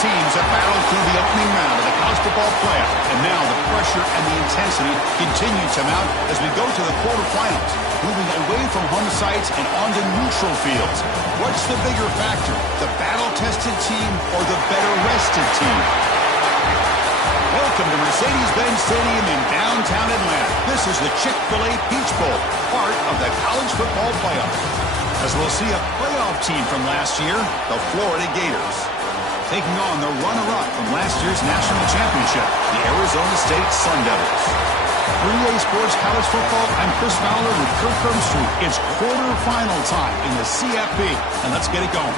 teams have battled through the opening round of the college football playoff, and now the pressure and the intensity continue to mount as we go to the quarterfinals, moving away from home sites and onto neutral fields. What's the bigger factor, the battle-tested team or the better-rested team? Welcome to Mercedes-Benz Stadium in downtown Atlanta. This is the Chick-fil-A Peach Bowl, part of the college football playoff. As we'll see a playoff team from last year, the Florida Gators, taking on the runner-up from last year's national championship, the Arizona State Sun Devils. 3A Sports College Football, I'm Chris Fowler with Kirk Herbstreit. It's quarterfinal time in the CFP, and let's get it going.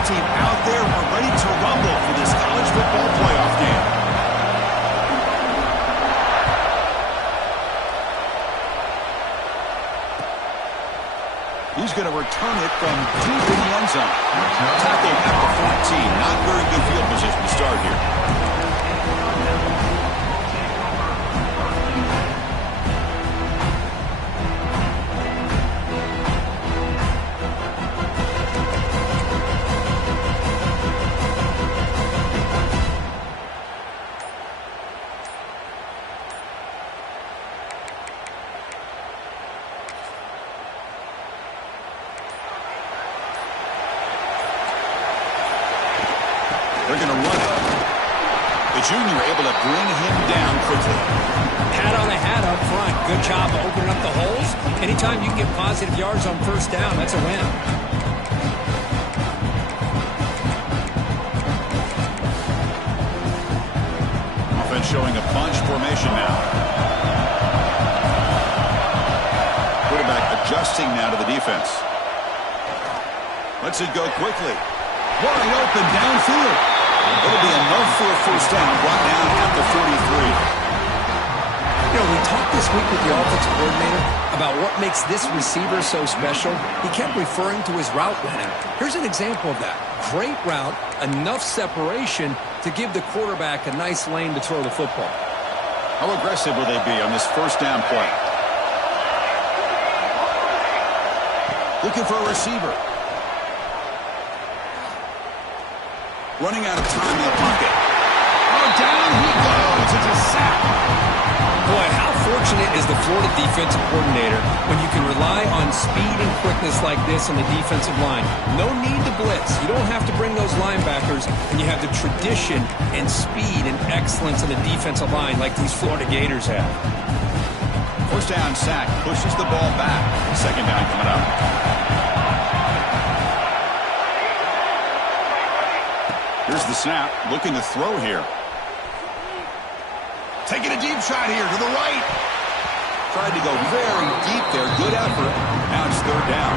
Team out there, we're ready to rumble for this college football playoff game. He's going to return it from deep in the end zone. Tackled at the 14. Not very good field position to start here. They're going to run it. The junior able to bring him down quickly. Pat on the hat up front. Good job opening up the holes. Anytime you can get positive yards on first down, that's a win. Offense showing a bunch formation now. Quarterback adjusting now to the defense. Lets it go quickly. Wide open downfield. It'll be enough for a first down, brought down at the 43. You know, we talked this week with the offensive coordinator about what makes this receiver so special. He kept referring to his route running. Here's an example of that. Great route, enough separation to give the quarterback a nice lane to throw the football. How aggressive will they be on this first down play? Looking for a receiver. Running out of time in the pocket. Oh, down he goes. It's a sack. Boy, how fortunate is the Florida defensive coordinator when you can rely on speed and quickness like this on the defensive line. No need to blitz. You don't have to bring those linebackers, and you have the tradition and speed and excellence on the defensive line like these Florida Gators have. First down sack. Pushes the ball back. Second down coming up. Here's the snap, looking to throw here. Taking a deep shot here to the right. Tried to go very deep there. Good effort. Now it's third down.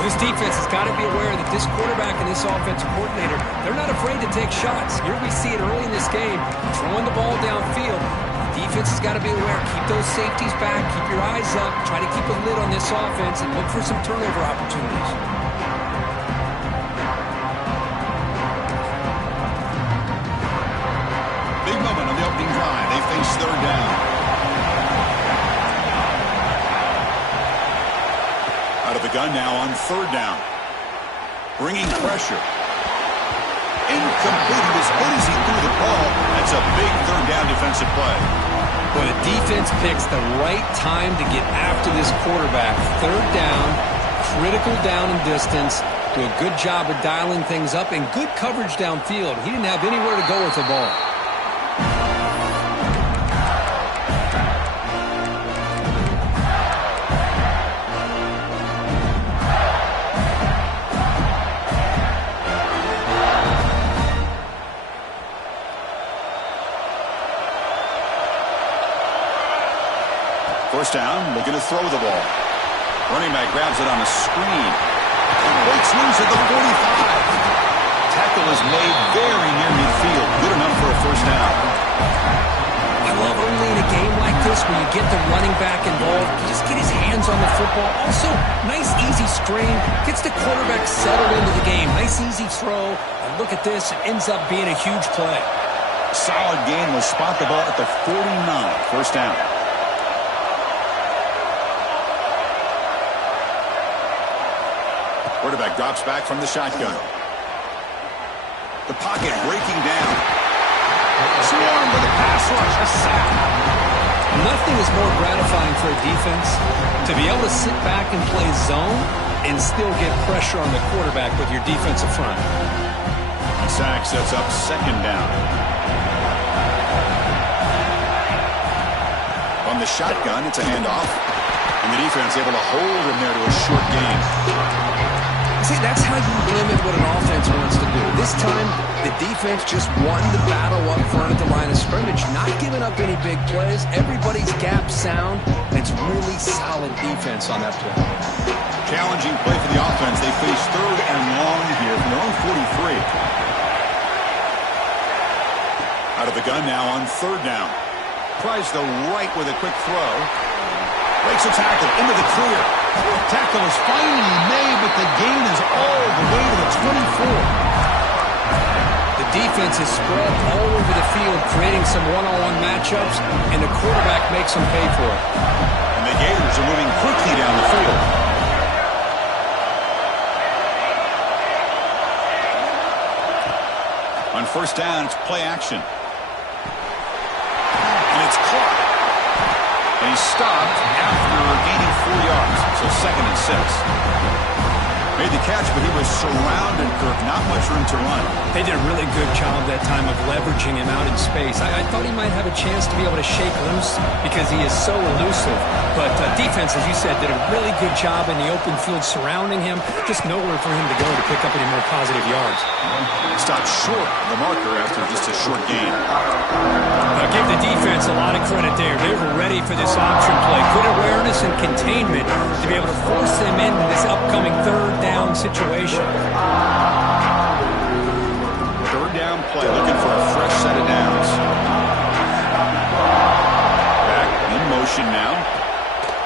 Well, this defense has got to be aware that this quarterback and this offensive coordinator, they're not afraid to take shots. Here we see it early in this game, throwing the ball downfield. The defense has got to be aware. Keep those safeties back. Keep your eyes up. Try to keep a lid on this offense and look for some turnover opportunities. Drive. They face third down. Out of the gun now on third down. Bringing pressure. Incomplete. As good as he threw the ball, that's a big third down defensive play. When a defense picks the right time to get after this quarterback, third down, critical down and distance, do a good job of dialing things up, and good coverage downfield. He didn't have anywhere to go with the ball. First down, looking to throw the ball. Running back grabs it on a screen. Breaks loose at the 45. Tackle is made very near midfield. Good enough for a first down. I love early in a game like this where you get the running back involved. You just get his hands football. Also, nice, easy string. Gets the quarterback settled into the game. Nice, easy throw. And look at this. It ends up being a huge play. Solid gain. Will spot the ball at the 49. First down. Quarterback drops back from the shotgun. The pocket breaking down. Swarmed with a pass rush. A sack. Nothing is more gratifying for a defense to be able to sit back and play zone and still get pressure on the quarterback with your defensive front. Sack sets up second down. On the shotgun, it's a handoff. And the defense able to hold him there to a short gain. See, that's how you limit what an offense wants to do. This time, the defense just won the battle up front at the line of scrimmage, not giving up any big plays. Everybody's gap sound. It's really solid defense on that play. Challenging play for the offense. They face third and long here from their own 43. Out of the gun now on third down. Tries the right with a quick throw. Breaks a tackle into the clear. Tackle is finally made, but the gain is all the way to the 24. The defense is spread all over the field, creating some one-on-one matchups, and the quarterback makes them pay for it. And the Gators are moving quickly down the field. On first down, it's play action. And it's caught. And he's stopped after gaining 4 yards. So second and 6. Made the catch, but he was surrounded, Kirk. Not much room to run. They did a really good job that time of leveraging him out in space. I thought he might have a chance to be able to shake loose because he is so elusive. But defense, as you said, did a really good job in the open field surrounding him. Just nowhere for him to go to pick up any more positive yards. Stopped short of the marker after just a short gain. Give the defense a lot of credit there. They were ready for this option play. Good awareness and containment to be able to force them into this upcoming third down situation. Third down play, looking for a fresh set of downs. Back in motion now.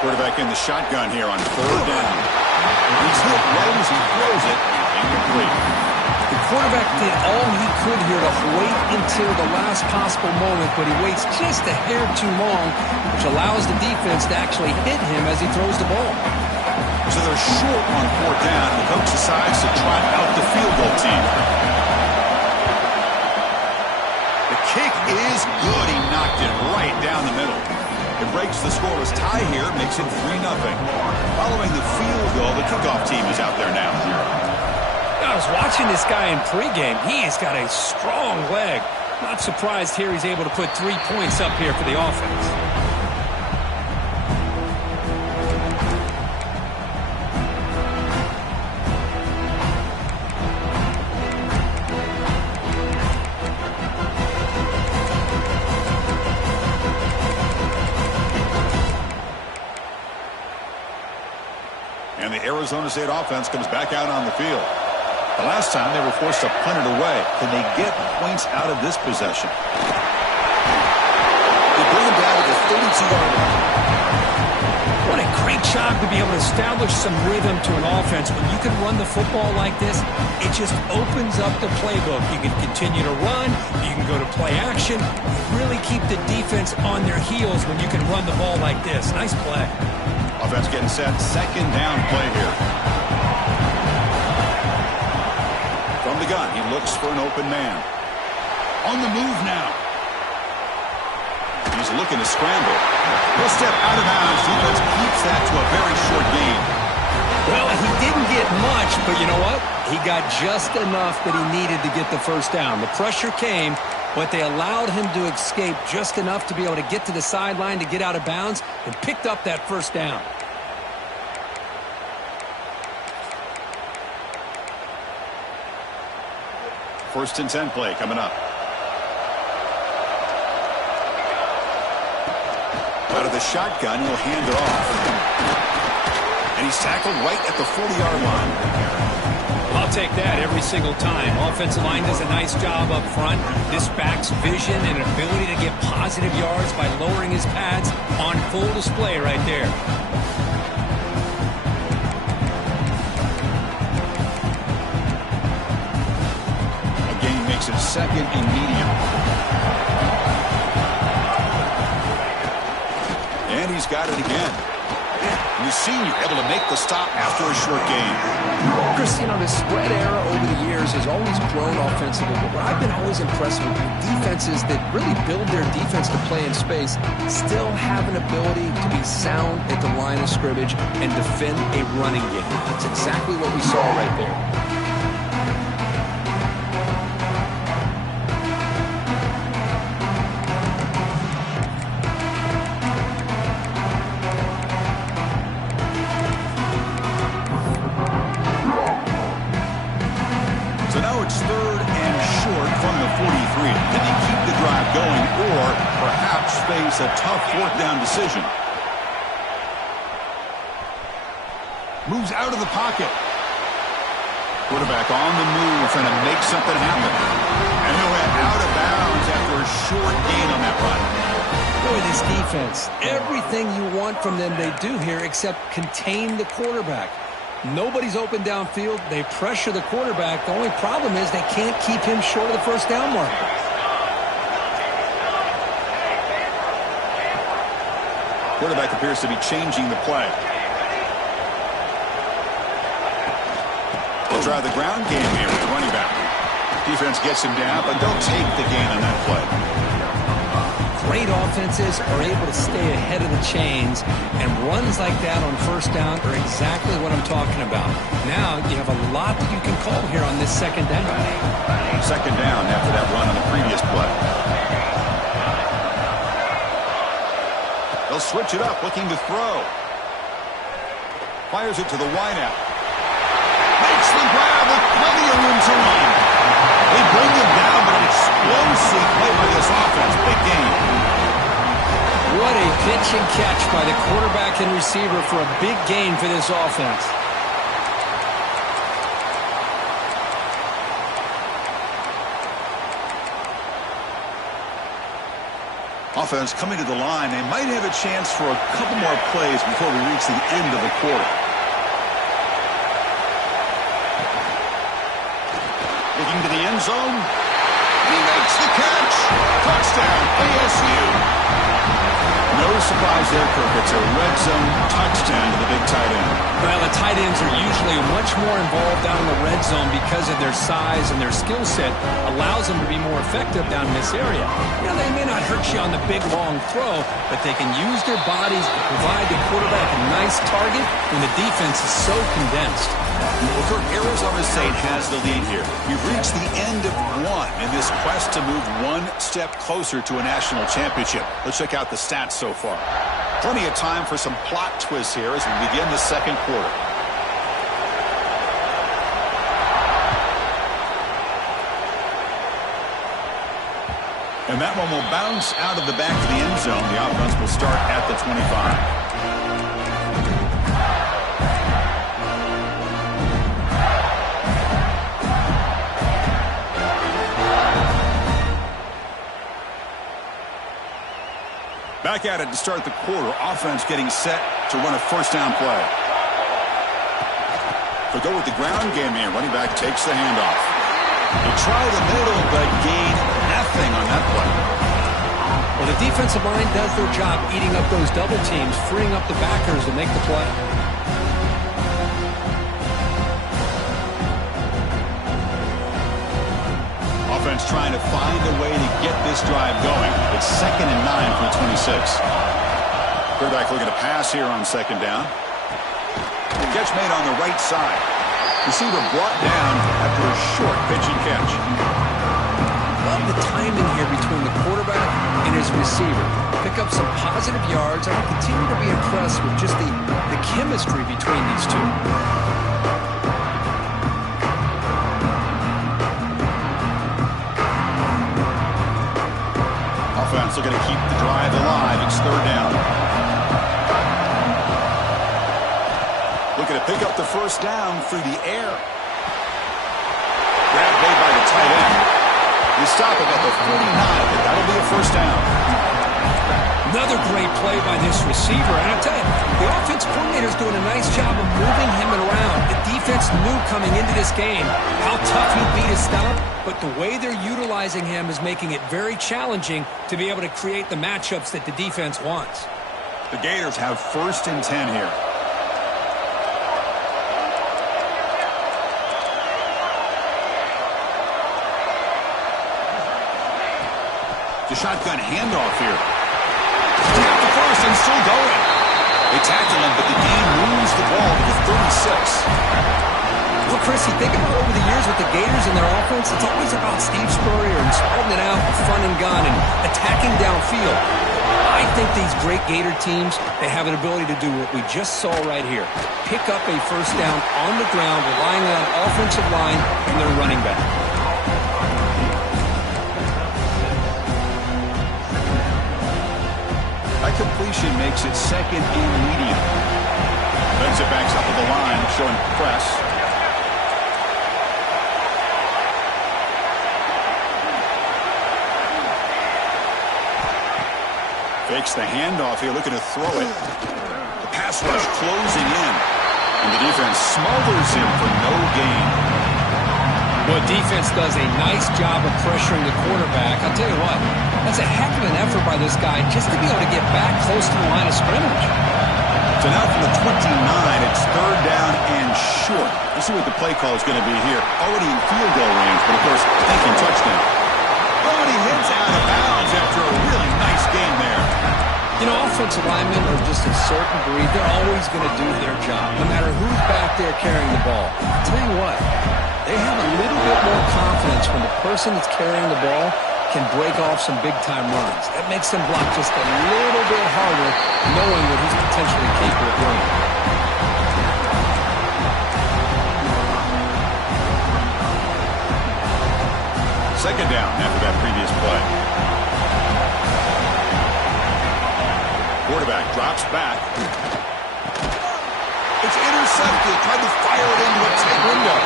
Quarterback in the shotgun here on third down. He's hit right as he throws it. Incomplete. The quarterback did all he could here to wait until the last possible moment, but he waits just a hair too long, which allows the defense to actually hit him as he throws the ball. So they're short on fourth down. The coach decides to trot out the field goal team. The kick is good. He knocked it right down the middle. It breaks the scoreless tie here, makes it 3-0. Following the field goal, the kickoff team is out there now. I was watching this guy in pregame. He has got a strong leg. Not surprised here he's able to put 3 points up here for the offense. And the Arizona State offense comes back out on the field. The last time they were forced to punt it away. Can they get points out of this possession? They bring them down to the 32-yard line. What a great job to be able to establish some rhythm to an offense. When you can run the football like this, it just opens up the playbook. You can continue to run. You can go to play action. Really keep the defense on their heels when you can run the ball like this. Nice play. Offense getting set. Second down play here. From the gun, he looks for an open man. On the move now. He's looking to scramble. He'll step out of bounds. Defense keeps that to a very short gain. Well, he didn't get much, but you know what? He got just enough that he needed to get the first down. The pressure came, but they allowed him to escape just enough to be able to get to the sideline to get out of bounds and picked up that first down. First and 10 play coming up. Out of the shotgun, he'll hand it off. And he's tackled right at the 40-yard line. I'll take that every single time. Offensive line does a nice job up front. This back's vision and ability to get positive yards by lowering his pads on full display right there. makes it 2nd and medium. And he's got it again. And the senior able to make the stop after a short gain. Chris, you know, the spread era over the years has always grown offensively, but what I've been always impressed with defenses that really build their defense to play in space still have an ability to be sound at the line of scrimmage and defend a running game. That's exactly what we saw right there. So now it's 3rd and short from the 43. Can he keep the drive going or perhaps face a tough 4th down decision? Moves out of the pocket. Quarterback on the move, trying to make something happen. And he'll head out of bounds after a short gain on that run. Boy, this defense, everything you want from them they do here except contain the quarterback. Nobody's open downfield. They pressure the quarterback. The only problem is they can't keep him short of the 1st down marker. Quarterback appears to be changing the play. They'll try the ground game here with the running back. Defense gets him down, but they'll take the gain on that play. Great offenses are able to stay ahead of the chains, and runs like that on 1st down are exactly what I'm talking about. Now you have a lot that you can call here on this 2nd down. 2nd down after that run on the previous play. They'll switch it up, looking to throw. Fires it to the wideout. Makes the grab with plenty of room to run. They bring him down, but an explosive play by this offense. Big game. What a pitch and catch by the quarterback and receiver for a big gain for this offense. Offense coming to the line. They might have a chance for a couple more plays before we reach the end of the quarter. Looking to the end zone. He makes the catch. Touchdown, ASU. No surprise there, Kirk. It's a red zone touchdown to the big tight end. Well, the tight ends are usually much more involved down in the red zone because of their size and their skill set allows them to be more effective down in this area. You know, they may not hurt you on the big, long throw, but they can use their bodies to provide the quarterback a nice target when the defense is so condensed. Well, Kirk, Arizona State has the lead here. We've reached the end of one in this quest to move one step closer to a national championship. Let's check out the stats so far. Plenty of time for some plot twists here as we begin the 2nd quarter. And that one will bounce out of the back of the end zone. The offense will start at the 25. Back at it to start the quarter. Offense getting set to run a 1st down play. They'll go with the ground game here. Running back takes the handoff. They try the middle, but gain nothing on that play. Well, the defensive line does their job eating up those double teams, freeing up the backers to make the play. Offense trying to find a way to get this drive going. It's 2nd and 9 from the 26. Quarterback looking to pass here on 2nd down. The catch made on the right side. Receiver brought down after a short pitch and catch. Love the timing here between the quarterback and his receiver. Pick up some positive yards, and I continue to be impressed with just the chemistry between these two. Offense looking to keep the drive alive. It's 3rd down. Looking to pick up the 1st down through the air. Grab made by the tight end. We stop it at the 49, but that'll be a 1st down. Another great play by this receiver. And I'll tell you, the offense coordinator is doing a nice job of moving him around. The defense knew coming into this game how tough he'd be to stop, but the way they're utilizing him is making it very challenging to be able to create the matchups that the defense wants. The Gators have 1st and 10 here. The shotgun handoff here. Down the first and still going. They tackle him, but the game moves the ball to the 36. Well, Chris, you think about over the years with the Gators and their offense, it's always about Steve Spurrier and spreading it out with fun and gun and attacking downfield. I think these great Gator teams, they have an ability to do what we just saw right here. Pick up a first down on the ground, relying on offensive line and their running back. That completion makes it 2nd and medium. Defensive backs up at the line, showing press. Fakes the handoff here, looking to throw it. The pass rush closing in. And the defense smothers him for no gain. Well, defense does a nice job of pressuring the quarterback. I'll tell you what, that's a heck of an effort by this guy just to be able to get back close to the line of scrimmage. So now from the 29, it's 3rd down and short. Let's see what the play call is going to be here. Already in field goal range, but of course, thinking touchdown. Oh, and he hits out of bounds after a really nice game there. You know, offensive linemen are just a certain breed. They're always going to do their job, no matter who's back there carrying the ball. I'll tell you what, they have a little bit more confidence when the person that's carrying the ball can break off some big-time runs. That makes them block just a little bit harder, knowing what he's potentially capable of doing. Second down after that previous play. Quarterback drops back. It's intercepted. Tried to fire it into a tight window.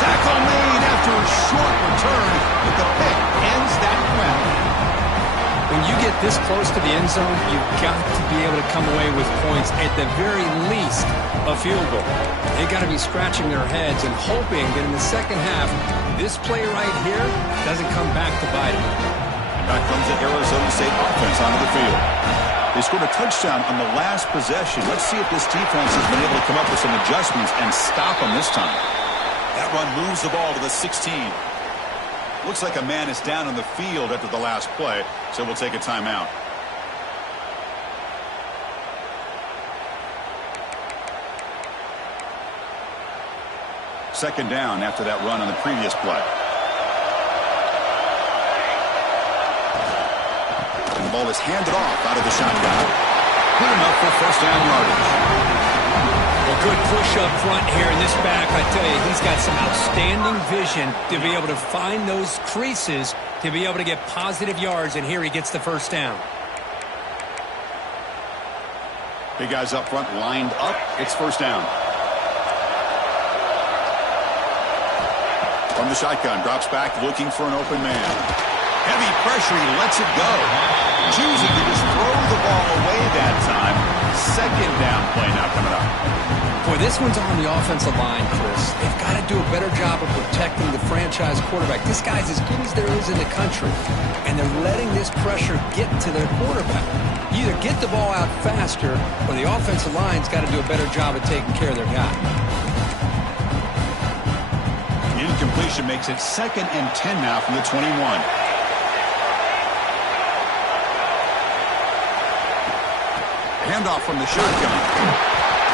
Tackle made after a short return, but the pick ends that round. When you get this close to the end zone, you've got to be able to come away with points, at the very least, a field goal. They've got to be scratching their heads and hoping that in the second half, this play right here doesn't come back to bite them. And back comes the Arizona State offense onto the field. They scored a touchdown on the last possession. Let's see if this defense has been able to come up with some adjustments and stop them this time. That run moves the ball to the 16. Looks like a man is down on the field after the last play, so we'll take a timeout. Second down after that run on the previous play. And the ball is handed off out of the shotgun. Good enough for first down yardage. Well, good push up front here in this back. I tell you, he's got some outstanding vision to be able to find those creases to be able to get positive yards, and here he gets the first down. Big guys up front lined up. It's first down. From the shotgun, drops back looking for an open man. Heavy pressure, he lets it go. Choosing to just throw the ball away that time. Second down play now coming up. Boy, this one's on the offensive line, Chris. They've got to do a better job of protecting the franchise quarterback. This guy's as good as there is in the country, and they're letting this pressure get to their quarterback. You either get the ball out faster, or the offensive line's got to do a better job of taking care of their guy. Incompletion makes it 2nd and 10 now from the 21. Handoff from the shotgun.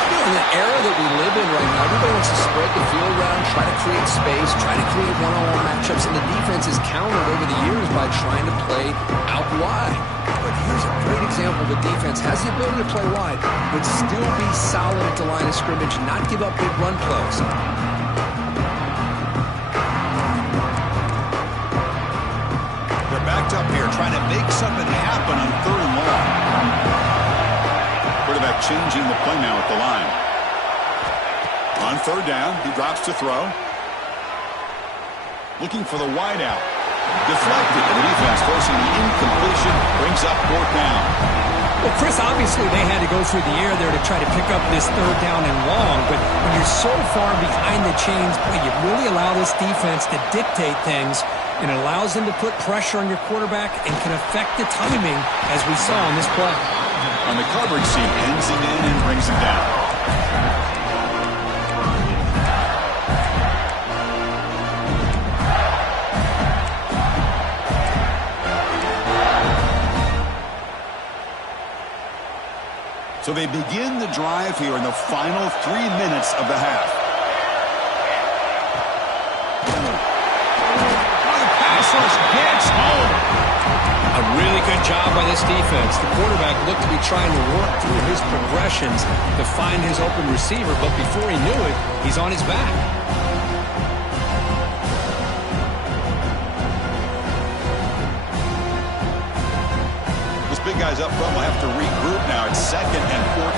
In the era that we live in right now, everybody wants to spread the field around, try to create space, try to create one-on-one matchups, and the defense is countered over the years by trying to play out wide. But here's a great example of a defense has the ability to play wide, but still be solid at the line of scrimmage and not give up big run plays. They're backed up here trying to make something happen on 3rd and long. Quarterback changing the play now at the line. On 3rd down, he drops to throw. Looking for the wide out. Deflected, and the defense forcing the incompletion, brings up 4th down. Well, Chris, obviously they had to go through the air there to try to pick up this third down and long, but when you're so far behind the chains, boy, you really allow this defense to dictate things, and it allows them to put pressure on your quarterback and can affect the timing, as we saw on this play. On the coverage, he pins him in and brings him down. So they begin the drive here in the final 3 minutes of the half. Pass rush gets home. A really good job by this defense. The quarterback looked to be trying to work through his progressions to find his open receiver, but before he knew it, he's on his back. Big guys up front will have to regroup now. It's 2nd and 14.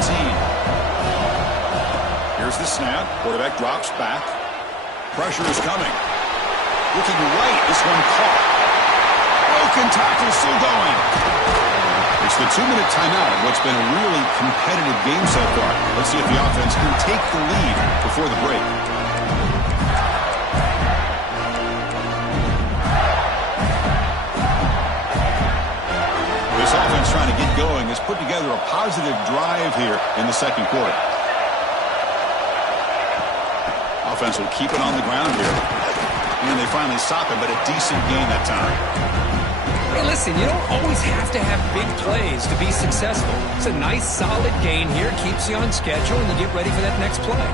Here's the snap. Quarterback drops back. Pressure is coming. Looking right. This one caught. Broken tackle still going. It's the 2-minute timeout of what's been a really competitive game so far. Let's see if the offense can take the lead before the break. This offense trying to get going has put together a positive drive here in the second quarter. Offense will keep it on the ground here. And they finally stop him, but a decent gain that time. Hey, listen, you don't always have to have big plays to be successful. It's a nice, solid gain here. Keeps you on schedule, and you get ready for that next play.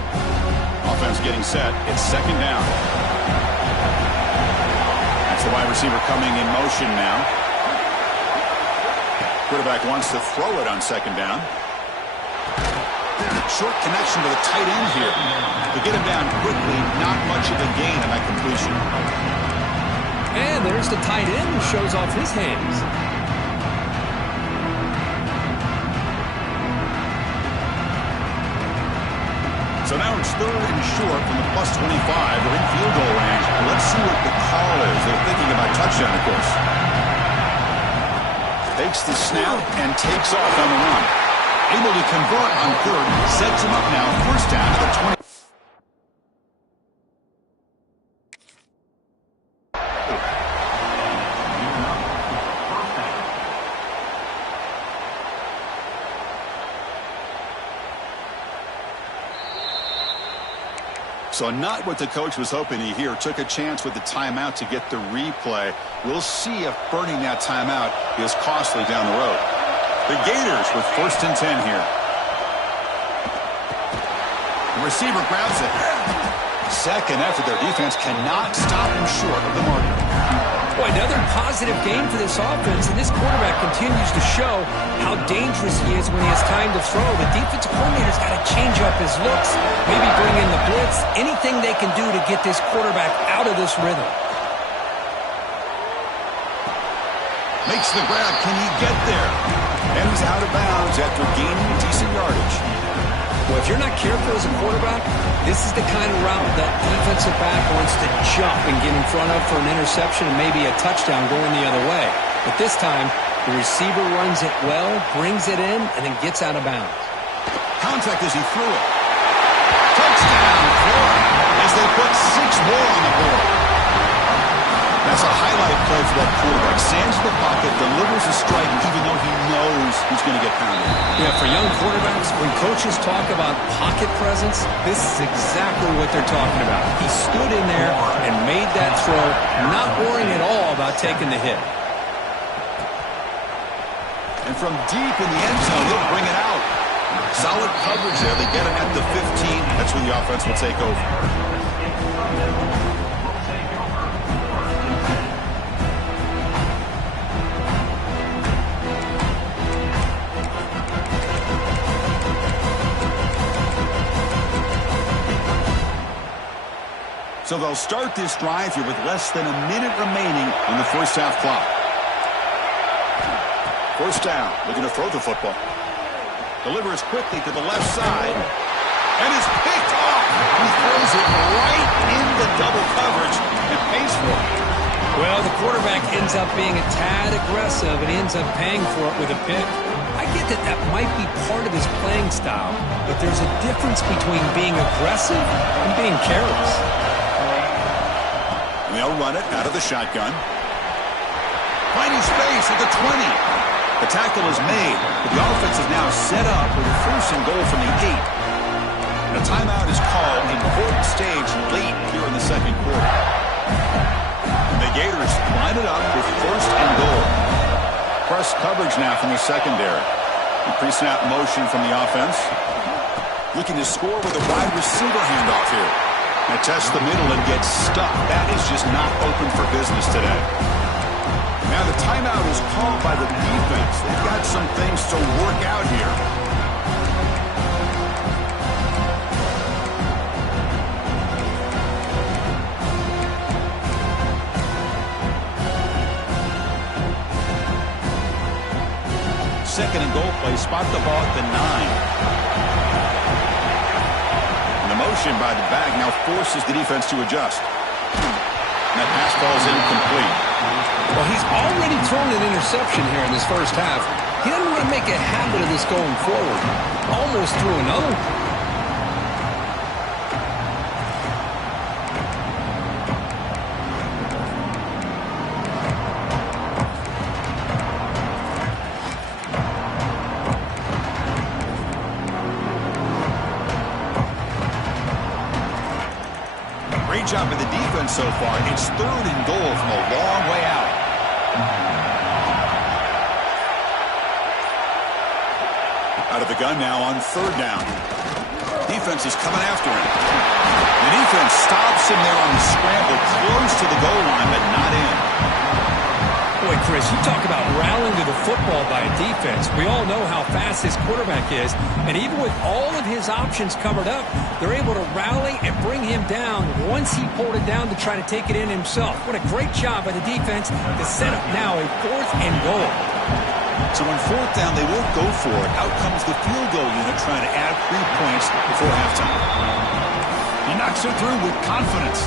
Offense getting set. It's 2nd down. That's the wide receiver coming in motion now. Quarterback wants to throw it on 2nd down. Short connection to the tight end here. To get him down quickly, not much of a gain in that completion. And there's the tight end who shows off his hands. So now it's 3rd and short from the +25. They're in field goal range. Let's see what the call is. They're thinking about touchdown, of course. Takes the snap and takes off on the run. Able to convert on 3rd. Sets him up now. 1st down to the 20. So not what the coach was hoping to hear. Took a chance with the timeout to get the replay. We'll see if burning that timeout is costly down the road. The Gators with 1st and 10 here. The receiver grabs it. Second effort. Their defense cannot stop him short of the marker. Boy, another positive game for this offense, and this quarterback continues to show how dangerous he is when he has time to throw. The defensive coordinator's got to change up his looks, maybe bring in the blitz, anything they can do to get this quarterback out of this rhythm. Makes the grab. Can he get there? And he's out of bounds after gaining decent yardage. Well, if you're not careful as a quarterback, this is the kind of route that defensive back wants to jump and get in front of for an interception and maybe a touchdown going the other way. But this time, the receiver runs it well, brings it in, and then gets out of bounds. Contact as he threw it. Touchdown, Florida, as they put 6 more on the board. That's a highlight play for that quarterback. Sands in the pocket, delivers a strike even though he knows he's going to get pounded. Yeah, for young quarterbacks, when coaches talk about pocket presence, this is exactly what they're talking about. He stood in there and made that throw, not worrying at all about taking the hit. And from deep in the end zone, they'll bring it out. Solid coverage there. They get him at the 15. That's when the offense will take over. So they'll start this drive here with less than a minute remaining on the first half clock. 1st down, looking to throw the football. Delivers quickly to the left side. And is picked off. He throws it right in the double coverage and pays for it. Well, the quarterback ends up being a tad aggressive and he ends up paying for it with a pick. I get that that might be part of his playing style, but there's a difference between being aggressive and being careless. And they'll run it out of the shotgun. Finding space at the 20. The tackle is made, but the offense is now set up with a 1st and goal from the 8. And a timeout is called, an important stage late here in the 2nd quarter. And the Gators line it up with 1st and goal. Press coverage now from the secondary. The pre-snap motion from the offense. Looking to score with a wide receiver handoff here. Now test the middle and gets stuck. That is just not open for business today. Now the timeout is called by the defense. They've got some things to work out here. Second and goal play. Spot the ball at the 9. And the motion by the back now forces the defense to adjust. And that pass falls incomplete. Well, he's already thrown an interception here in this first half. He doesn't want to make a habit of this going forward. Almost threw another one. Great job by the defense so far. It's 3rd and goal from a long way out. Out of the gun now on 3rd down. Defense is coming after him. The defense stops him there on the scramble, close to the goal line, but not in. Boy, Chris, you talk about rallying to the football by a defense. We all know how fast this quarterback is, and even with all of his options covered up, they're able to rally and bring him down once he pulled it down to try to take it in himself. What a great job by the defense to set up now a 4th and goal. So on 4th down, they won't go for it. Out comes the field goal unit trying to add 3 points before halftime. He knocks it through with confidence.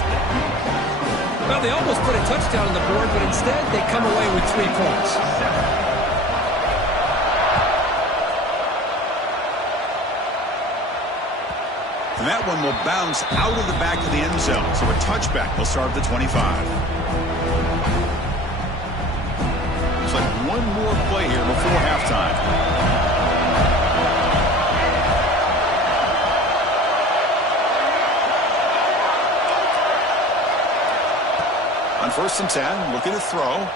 Well, they almost put a touchdown on the board, but instead they come away with 3 points. And that one will bounce out of the back of the end zone. So a touchback will start at the 25. Looks like one more play here before halftime. On 1st and 10, looking to throw.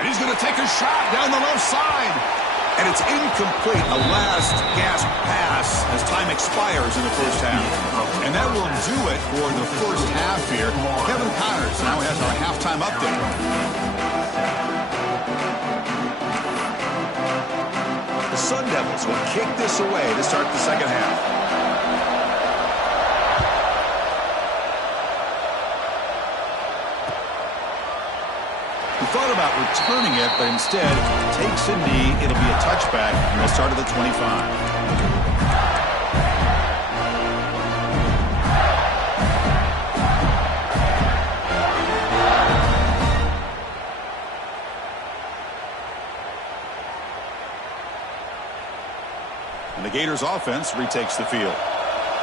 And he's going to take a shot down the left side. And it's incomplete. A last gasp pass as time expires in the first half. And that will do it for the first half here. Kevin Connors now has our halftime update. The Sun Devils will kick this away to start the second half. He thought about returning it, but instead takes a knee. It'll be a touchback, and they'll start at the 25. And the Gators offense retakes the field.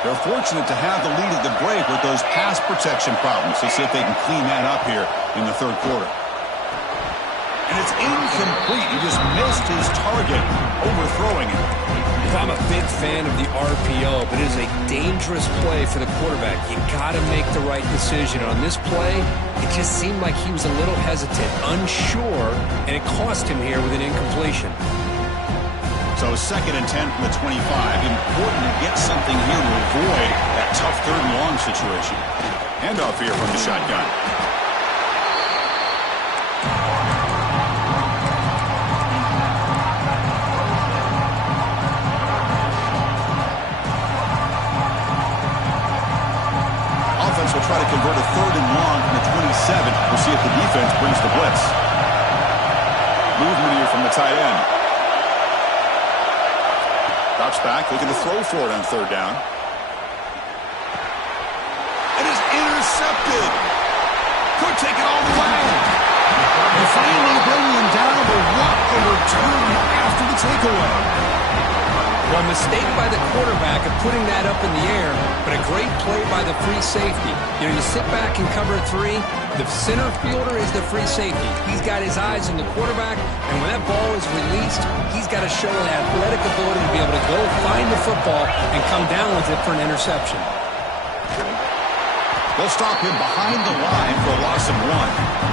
They're fortunate to have the lead at the break with those pass protection problems. Let's see if they can clean that up here in the 3rd quarter. And it's incomplete. He just missed his target, overthrowing it. I'm a big fan of the RPO, but it is a dangerous play for the quarterback. You got to make the right decision. On this play, it just seemed like he was a little hesitant, unsure, and it cost him here with an incompletion. So 2nd and 10 from the 25. Important to get something here to avoid that tough 3rd and long situation. Handoff here from the shotgun. Will try to convert a 3rd and long from the 27. We'll see if the defense brings the blitz. Movement here from the tight end. Drops back, looking to throw for it on 3rd down. It is intercepted. intercepted. Could take it all the way. And finally bringing him down, but what a return after the takeaway. Well, mistake by the quarterback of putting that up in the air, but a great play by the free safety. You sit back and cover 3. The center fielder is the free safety. He's got his eyes on the quarterback, and when that ball is released, he's got to show an athletic ability to be able to go find the football and come down with it for an interception. They'll stop him behind the line for a loss of 1.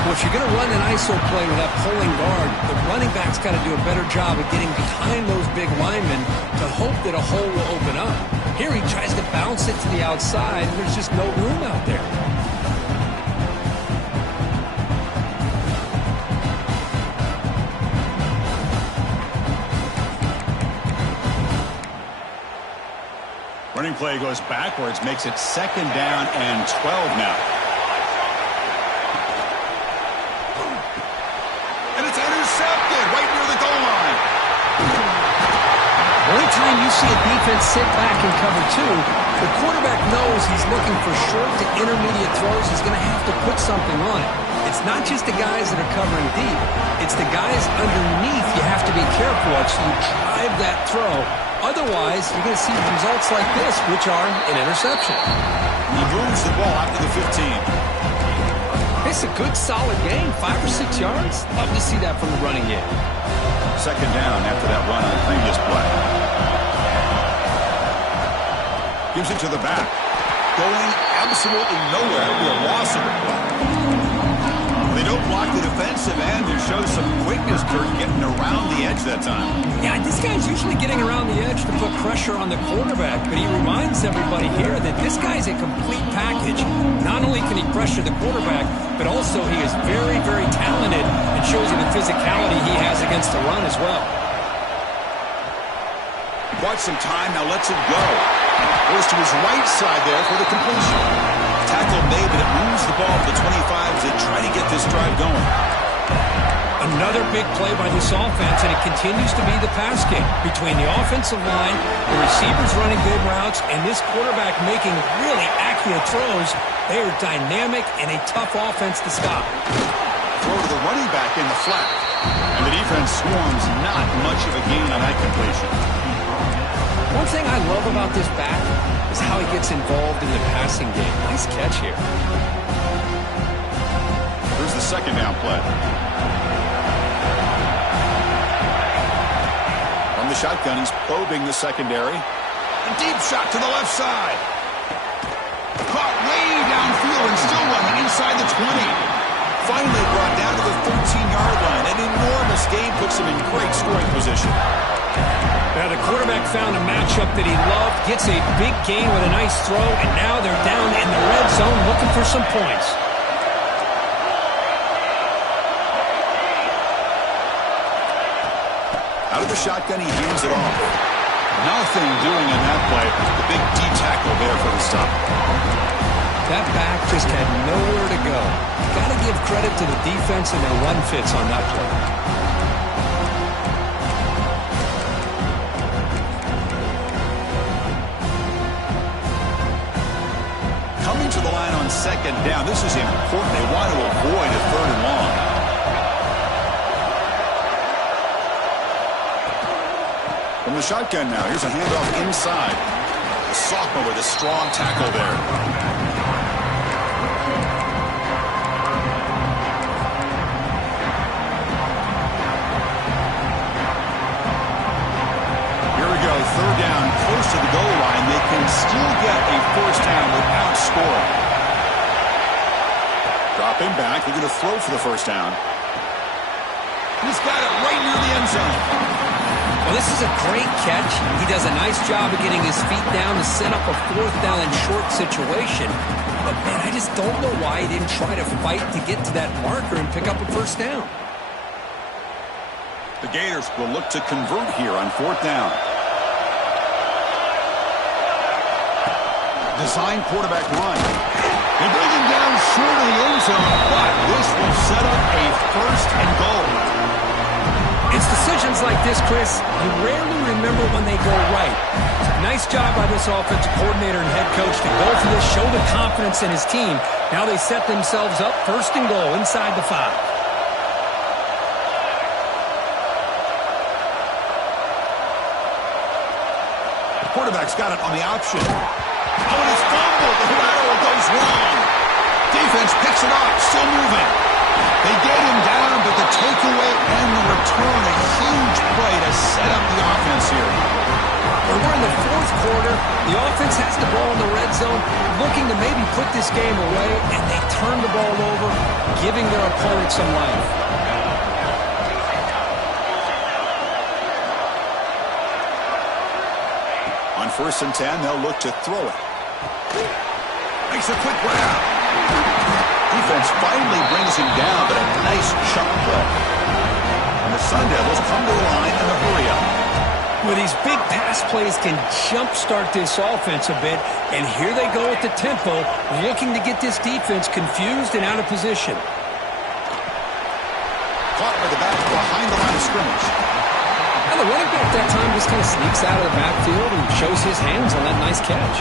Well, if you're going to run an ISO play with that pulling guard, the running back's got to do a better job of getting behind those big linemen to hope that a hole will open up. Here he tries to bounce it to the outside, and there's just no room out there. Running play goes backwards, makes it 2nd down and 12 now. Anytime you see a defense sit back and cover 2, the quarterback knows he's looking for short to intermediate throws. He's going to have to put something on it. It's not just the guys that are covering deep. It's the guys underneath you have to be careful of, so you drive that throw. Otherwise, you're going to see results like this, which are an interception. He moves the ball out to the 15. It's a good, solid game, 5 or 6 yards. Love to see that from the running game. 2nd down after that run on the previous play. Gives it to the back. Going absolutely nowhere. It'll be a loss of it. They don't block the defensive end and show some quickness, Kurt, getting around the edge that time. Yeah, this guy's usually getting around the edge to put pressure on the quarterback, but he reminds everybody here that this guy's a complete package. Not only can he pressure the quarterback, but also he is very, very talented and shows you the physicality he has against the run as well. He bought some time, now lets it go. Goes to his right side there for the completion. Tackle made, but it moves the ball to the 25 to try to get this drive going. Another big play by this offense, and it continues to be the pass game between the offensive line, the receivers running good routes, and this quarterback making really accurate throws. They are dynamic and a tough offense to stop. Throw to the running back in the flat. And the defense swarms, not much of a gain on that completion. One thing I love about this back is how he gets involved in the passing game. Nice catch here. Here's the 2nd down play. From the shotgun, he's probing the secondary. A deep shot to the left side. Caught way downfield and still running inside the 20. Finally brought down to the 13-yard line. An enormous gain puts him in great scoring position. Now the quarterback found a matchup that he loved, gets a big gain with a nice throw, and now they're down in the red zone looking for some points. Out of the shotgun, he hands it off. Nothing doing in that play. The big D tackle there for the stop. That back just had nowhere to go. Got to give credit to the defense and their run fits on that play. Coming to the line on 2nd down. This is important. They want to avoid a 3rd and long. From the shotgun now, here's a handoff inside. The sophomore with a strong tackle there. Here we go, 3rd down, close to the goal line. They can still get a 1st down without scoring. Dropping back, they're going to throw for the 1st down. He's got it right near the end zone. Well, this is a great catch. He does a nice job of getting his feet down to set up a 4th down and short situation. But, man, I just don't know why he didn't try to fight to get to that marker and pick up a 1st down. The Gators will look to convert here on 4th down. Design quarterback run. They bring him down short of the end zone, but this will set up a 1st and goal. It's decisions like this, Chris, you rarely remember when they go right. Nice job by this offensive coordinator and head coach to go for this, show the confidence in his team. Now they set themselves up 1st and goal inside the 5. The quarterback's got it on the option. Oh, and it's fumbled. The lateral goes wrong. Defense picks it up, still moving. They get him down, but the takeaway and the return, a huge play to set up the offense here. We're in the 4th quarter. The offense has the ball in the red zone, looking to maybe put this game away, and they turn the ball over, giving their opponent some life. On 1st and 10, they'll look to throw it. Makes a quick grab. Defense finally brings him down, but a nice chunk play. And the Sun Devils come to the line in a hurry-up. Well, these big pass plays can jumpstart this offense a bit, and here they go at the tempo, looking to get this defense confused and out of position. Caught by the back behind the line of scrimmage. And the running back that time just kind of sneaks out of the backfield and shows his hands on that nice catch.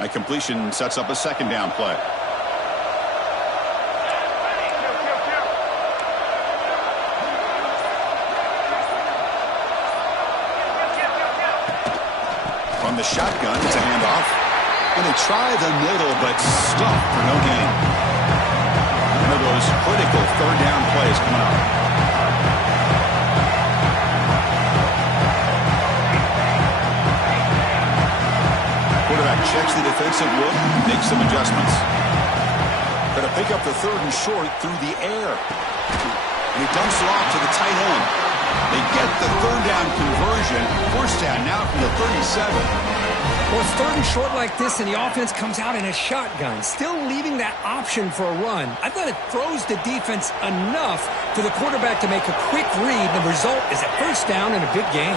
A completion sets up a 2nd down play. From the shotgun, it's a handoff. And they try the middle, but stuffed for no gain. One of those critical 3rd down plays coming up. Checks the defensive look, makes some adjustments. Going to pick up the 3rd and short through the air. And he dumps it off to the tight end. They get the 3rd down conversion. 1st down now from the 37. Well, it's 3rd and short like this, and the offense comes out in a shotgun, still leaving that option for a run. I thought it throws the defense enough for the quarterback to make a quick read. The result is a 1st down and a big gain.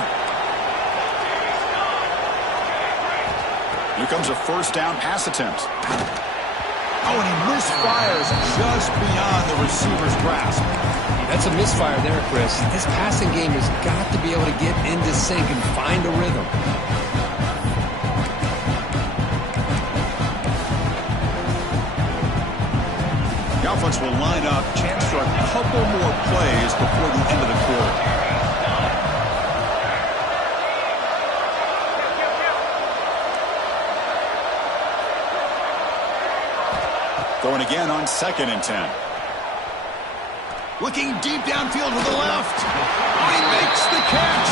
Here comes a 1st down pass attempt. Oh, and he misfires just beyond the receiver's grasp. That's a misfire there, Chris. This passing game has got to be able to get into sync and find a rhythm. The offense will line up, chance for a couple more plays before the end of the quarter. Throwing again on 2nd and 10. Looking deep downfield to the left. Oh, he makes the catch.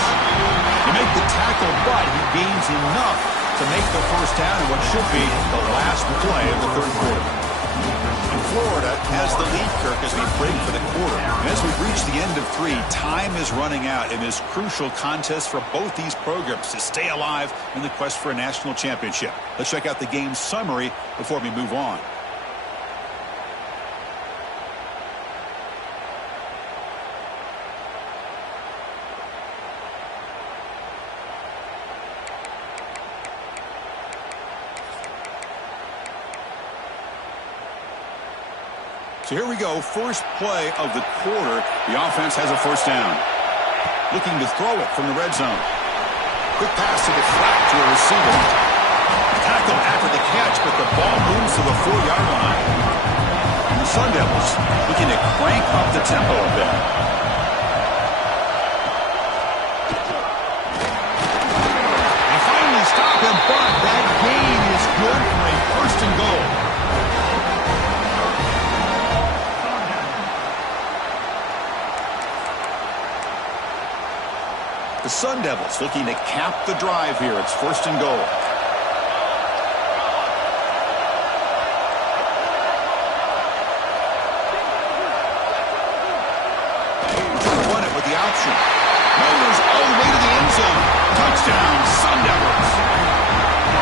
He make the tackle, but he gains enough to make the 1st down in what should be the last play of the 3rd quarter. And Florida has the lead, Kirk, as we break for the quarter. And as we reach the end of 3, time is running out in this crucial contest for both these programs to stay alive in the quest for a national championship. Let's check out the game summary before we move on. So here we go, 1st play of the quarter. The offense has a 1st down. Looking to throw it from the red zone. Quick pass to the flat to a receiver. Tackle after the catch, but the ball moves to the 4-yard line. And the Sun Devils looking to crank up the tempo a bit. They finally stop him, but that gain is good for a 1st and goal. The Sun Devils looking to cap the drive here. It's 1st and goal. Run it with the option. Motors all the way to the end zone. Touchdown, Sun Devils.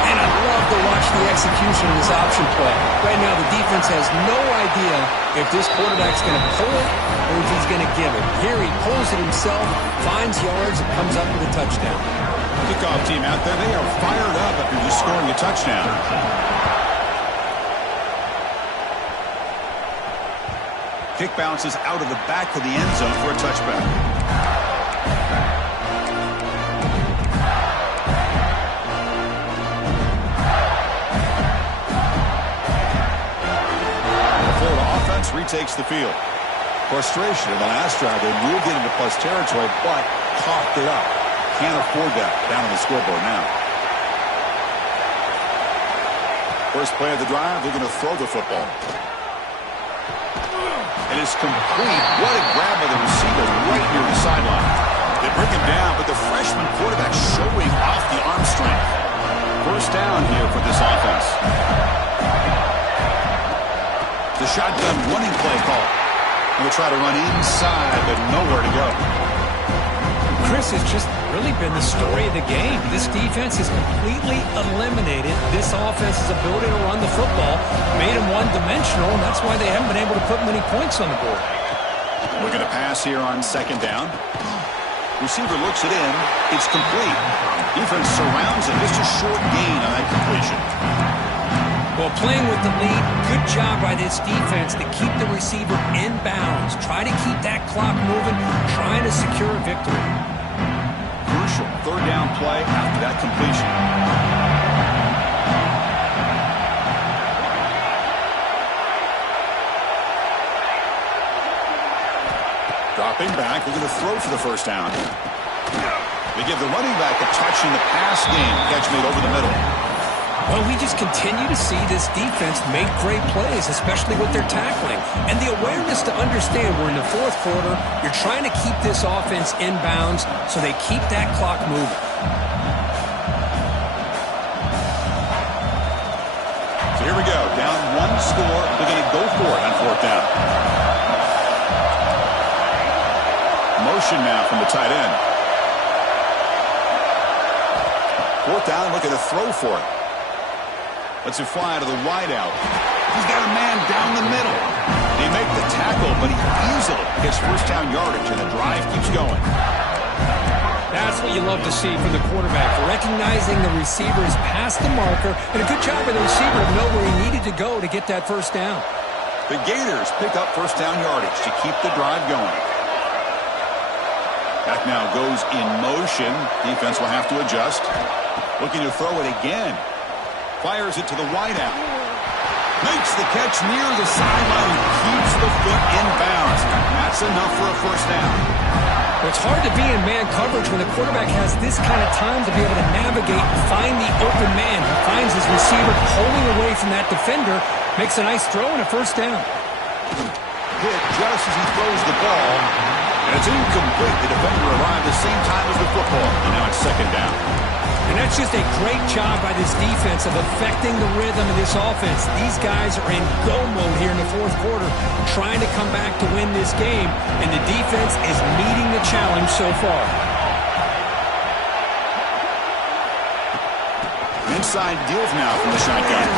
And I love to watch the execution of this option play. Right now, the defense has no idea if this quarterback's going to pull it or if he's going to give it. Here he pulls it himself, finds yards, and comes up with a touchdown. Kickoff team out there, they are fired up after just scoring a touchdown. Kick bounces out of the back of the end zone for a touchback. The Florida offense retakes the field. Frustration in the last drive. They moved it into plus territory, but coughed it up. Can't afford that down on the scoreboard now. First play of the drive, they're going to throw the football. And it's complete. What a grab by the receiver right near the sideline. They bring him down, but the freshman quarterback showing off the arm strength. First down here for this offense. The shotgun running play call. They'll try to run inside, but nowhere to go. Chris has just really been the story of the game. This defense has completely eliminated this offense's ability to run the football, made them one-dimensional, and that's why they haven't been able to put many points on the board. We're going to pass here on second down. Receiver looks it in. It's complete. Defense surrounds it. Just a short gain on that completion. Well, playing with the lead, good job by this defense to keep the receiver in bounds. Try to keep that clock moving, trying to secure a victory. Crucial third down play after that completion. Dropping back, they're going to throw for the first down. They give the running back a touch in the pass game. Catch made over the middle. Well, we just continue to see this defense make great plays, especially with their tackling. And the awareness to understand we're in the fourth quarter, you're trying to keep this offense in bounds so they keep that clock moving. So here we go. Down one score. They're going to go for it on fourth down. Motion now from the tight end. Fourth down, looking to throw for it. Lets it fly to the wideout. He's got a man down the middle. They make the tackle, but he easily gets first down yardage, and the drive keeps going. That's what you love to see from the quarterback, recognizing the receiver is past the marker, and a good job by the receiver to know where he needed to go to get that first down. The Gators pick up first down yardage to keep the drive going. Back now goes in motion. Defense will have to adjust. Looking to throw it again. Fires it to the wideout. Makes the catch near the sideline and keeps the foot in bounds. That's enough for a first down. Well, it's hard to be in man coverage when the quarterback has this kind of time to be able to navigate and find the open man. He finds his receiver pulling away from that defender. Makes a nice throw and a first down. Hit just as he throws the ball. And it's incomplete. The defender arrived the same time as the football. And now it's second down. And that's just a great job by this defense of affecting the rhythm of this offense. These guys are in go mode here in the fourth quarter, trying to come back to win this game, and the defense is meeting the challenge so far. Inside deals now from the shotgun.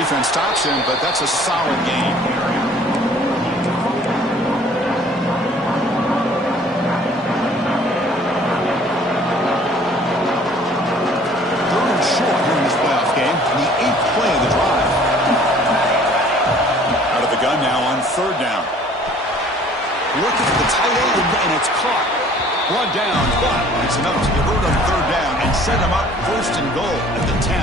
Defense stops him, but that's a solid game. Third down. Looking for the tight end, and it's caught. Brought down, but it's enough to divert on third down and set him up first and goal at the 10.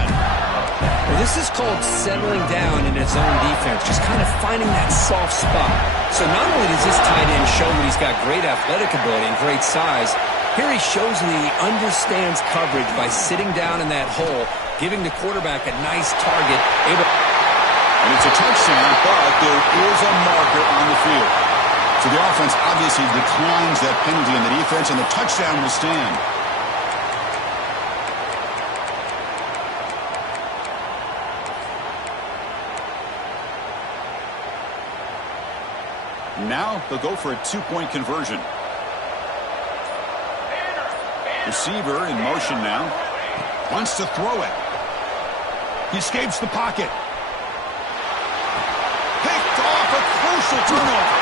Well, this is called settling down in his own defense, just kind of finding that soft spot. So not only does this tight end show that he's got great athletic ability and great size, here he shows that he understands coverage by sitting down in that hole, giving the quarterback a nice target, and it's a touchdown, but there is a marker on the field. So the offense obviously declines that penalty in the defense, and the touchdown will stand. Now they'll go for a two-point conversion. Receiver in motion now. Wants to throw it. He escapes the pocket. Picked off, a crucial turnover.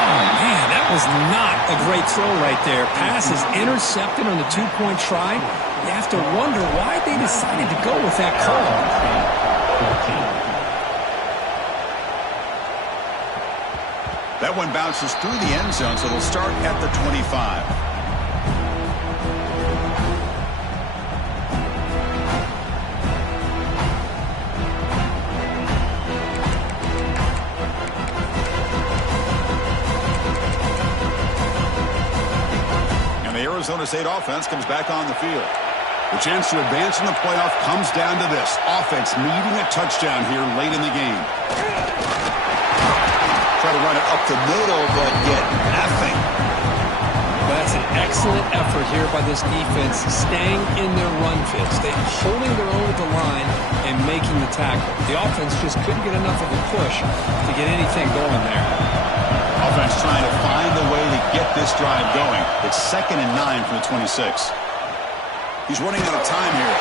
Oh, man, that was not a great throw right there. Pass is intercepted on the two-point try. You have to wonder why they decided to go with that call. That one bounces through the end zone, so it'll start at the 25. Arizona State offense comes back on the field. The chance to advance in the playoff comes down to this. Offense needing a touchdown here late in the game. Try to run it up the middle, but get nothing. That's an excellent effort here by this defense, staying in their run fits. They're holding their own at the line and making the tackle. The offense just couldn't get enough of a push to get anything going there. Offense trying to find a way to get this drive going. It's 2nd and 9 from the 26. He's running out of time here.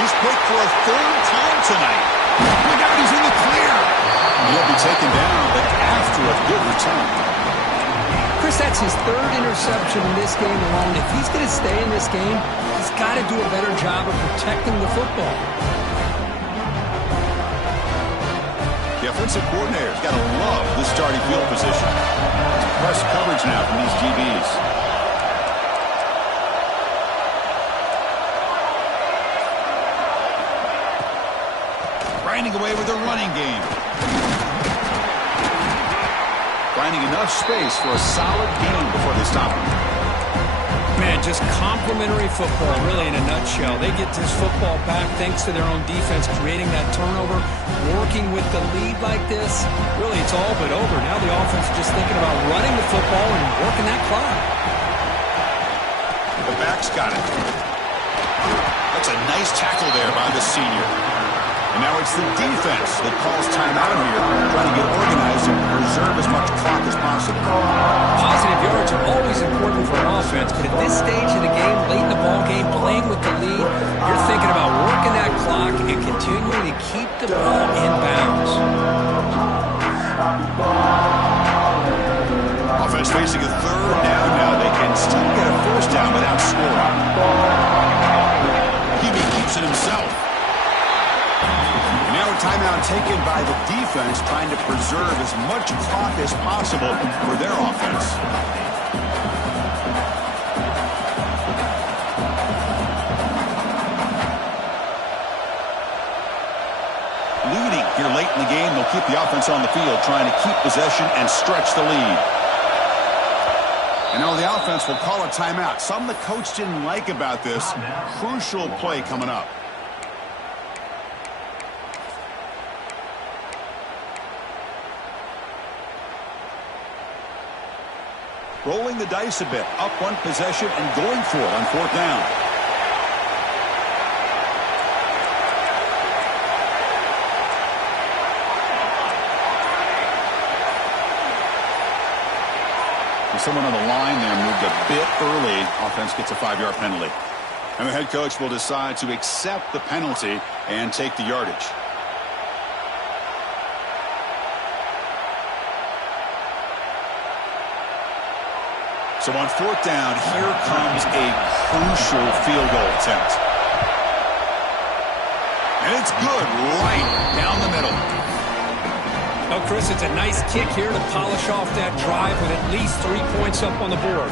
He's picked for a 3rd time tonight. Look out, he's in the clear. He'll be taken down, but after a good return. Chris, that's his 3rd interception in this game alone. If he's going to stay in this game, he's got to do a better job of protecting the football. The offensive coordinator's got to love this starting field position. It's press coverage now from these DBs. Grinding away with their running game. Finding enough space for a solid gain before they stop him. Man, just complimentary football, really, in a nutshell. They get this football back thanks to their own defense, creating that turnover, working with the lead like this. Really, it's all but over. Now the offense is just thinking about running the football and working that clock. The back's got it. That's a nice tackle there by the senior. And now it's the defense that calls timeout here, trying to get organized and preserve as much clock as possible. Positive yards are always important for an offense, but at this stage of the game, late in the ball game, playing with the lead, you're thinking about working that clock and continuing to keep the ball in bounds. Offense facing a 3rd down now. They can still get a 1st down without scoring. He keeps it himself. Now a timeout taken by the defense, trying to preserve as much clock as possible for their offense. Leading here late in the game, they'll keep the offense on the field, trying to keep possession and stretch the lead. And now the offense will call a timeout. Something the coach didn't like about this. Crucial play coming up. Rolling the dice a bit, up one possession and going for it on 4th down. With someone on the line there moved a bit early. Offense gets a 5-yard penalty. And the head coach will decide to accept the penalty and take the yardage. So on 4th down, here comes a crucial field goal attempt. And it's good right down the middle. Oh, Chris, it's a nice kick here to polish off that drive with at least 3 points up on the board.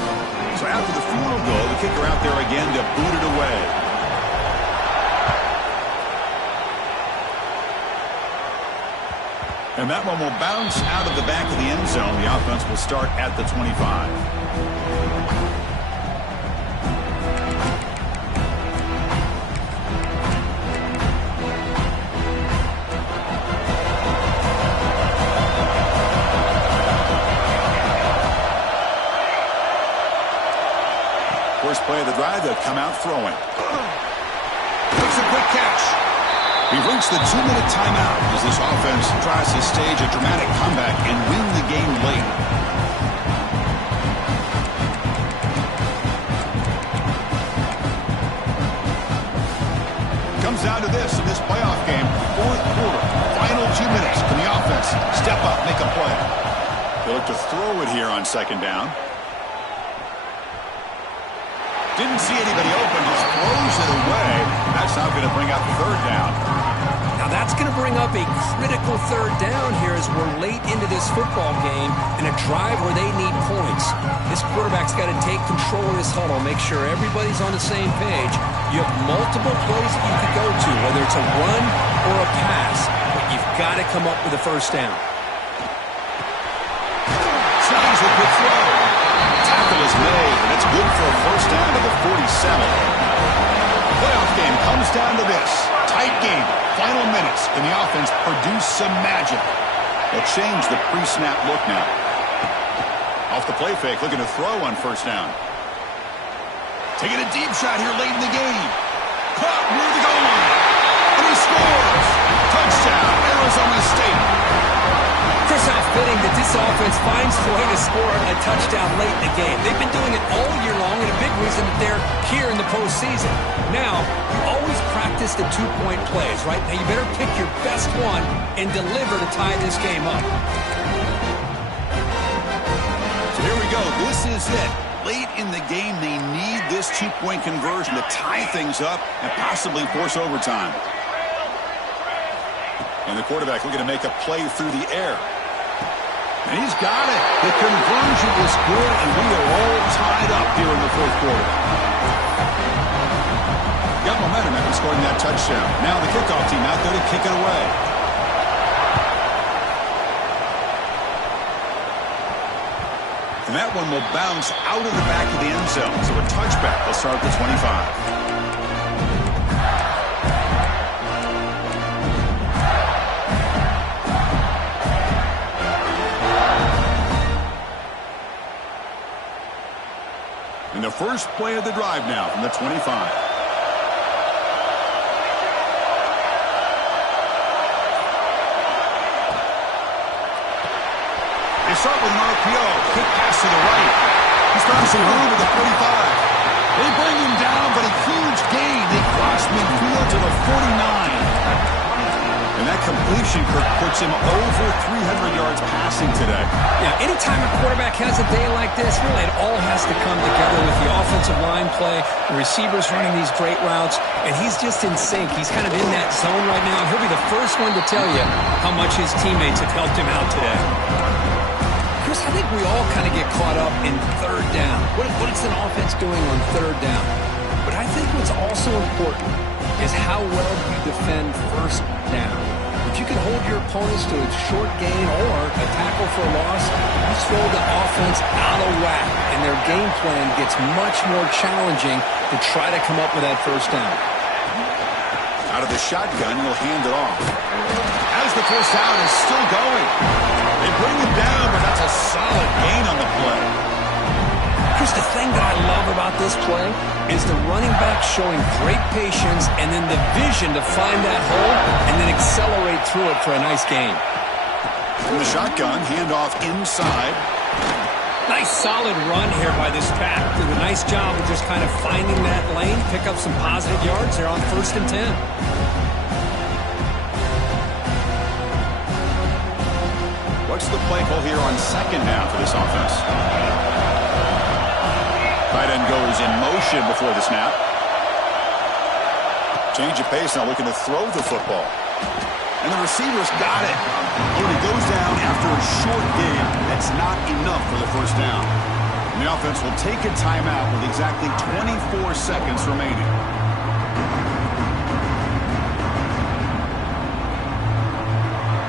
So after the field goal, the kicker out there again to boot it away. And that one will bounce out of the back of the end zone. The offense will start at the 25. First play of the drive, they'll come out throwing. Makes a quick catch. We've reached the 2-minute timeout as this offense tries to stage a dramatic comeback and win the game late. Comes comes down to this in this playoff game. Fourth quarter, final 2 minutes. Can the offense step up, make a play? They look to throw it here on second down. Didn't see anybody open, just throws it away. That's now going to bring up third down. Now that's going to bring up a critical third down here as we're late into this football game in a drive where they need points. This quarterback's got to take control of this huddle, make sure everybody's on the same page. You have multiple plays that you could go to, whether it's a run or a pass, but you've got to come up with a first down. Signs a good throw. Tackle is made, and it's good for a first down to the 47. Playoff game comes down to this. Tight game. Final minutes. Can the offense produce some magic? They'll change the pre-snap look now. Off the play fake, looking to throw on first down. Taking a deep shot here late in the game. Caught near the goal line. And he scores. Touchdown, Arizona State. Chris, how fitting that this offense finds a way to score a touchdown late in the game. They've been doing it all year long, and a big reason that they're here in the postseason. Now, you always practice the two-point plays, right? Now, you better pick your best one and deliver to tie this game up. So here we go. This is it. Late in the game, they need this two-point conversion to tie things up and possibly force overtime. And the quarterback looking to make a play through the air. And he's got it. The conversion was good, and we are all tied up here in the fourth quarter. Got momentum after scoring that touchdown. Now the kickoff team out there to kick it away. And that one will bounce out of the back of the end zone. So a touchback will start at the 25. And the first play of the drive now from the 25. They start with an RPO. Quick pass to the right. He's found some room at the 45. They bring him down, but a huge gain. They cross midfield to the 49. And that completion, Kirk, puts him over 300 yards passing today. Yeah, anytime a quarterback has a day like this, really it all has to come together with the offensive line play, the receivers running these great routes, and he's just in sync. He's kind of in that zone right now. He'll be the first one to tell you how much his teammates have helped him out today. Chris, I think we all kind of get caught up in third down. What is an offense doing on third down? But I think what's also important is how well you defend first down. If you can hold your opponents to a short gain or a tackle for a loss, you throw the offense out of whack, and their game plan gets much more challenging to try to come up with that first down. Out of the shotgun, he'll hand it off. As the first down is still going. They bring him down, but that's a solid gain on the play. Chris, the thing that I love about this play is the running back showing great patience and then the vision to find that hole and then accelerate through it for a nice gain. From the shotgun, handoff inside. Nice solid run here by this back. Did a nice job of just kind of finding that lane, pick up some positive yards there on 1st and 10. What's the play call here on second down for this offense? Tight end goes in motion before the snap. Change of pace now, looking to throw the football. And the receiver's got it. When he goes down after a short gain, that's not enough for the first down. And the offense will take a timeout with exactly 24 seconds remaining.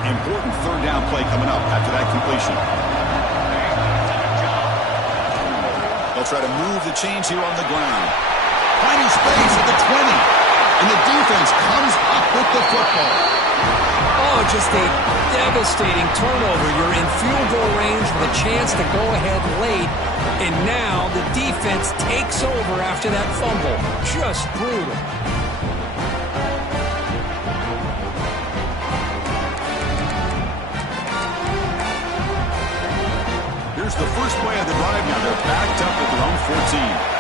Important third down play coming up after that completion. They'll try to move the chains here on the ground. Finding space at the 20. And the defense comes up with the football. Oh, just a devastating turnover. You're in field goal range with a chance to go ahead late. And now the defense takes over after that fumble. Just brutal. Here's the first play of the drive now. They're backed up at their own 14.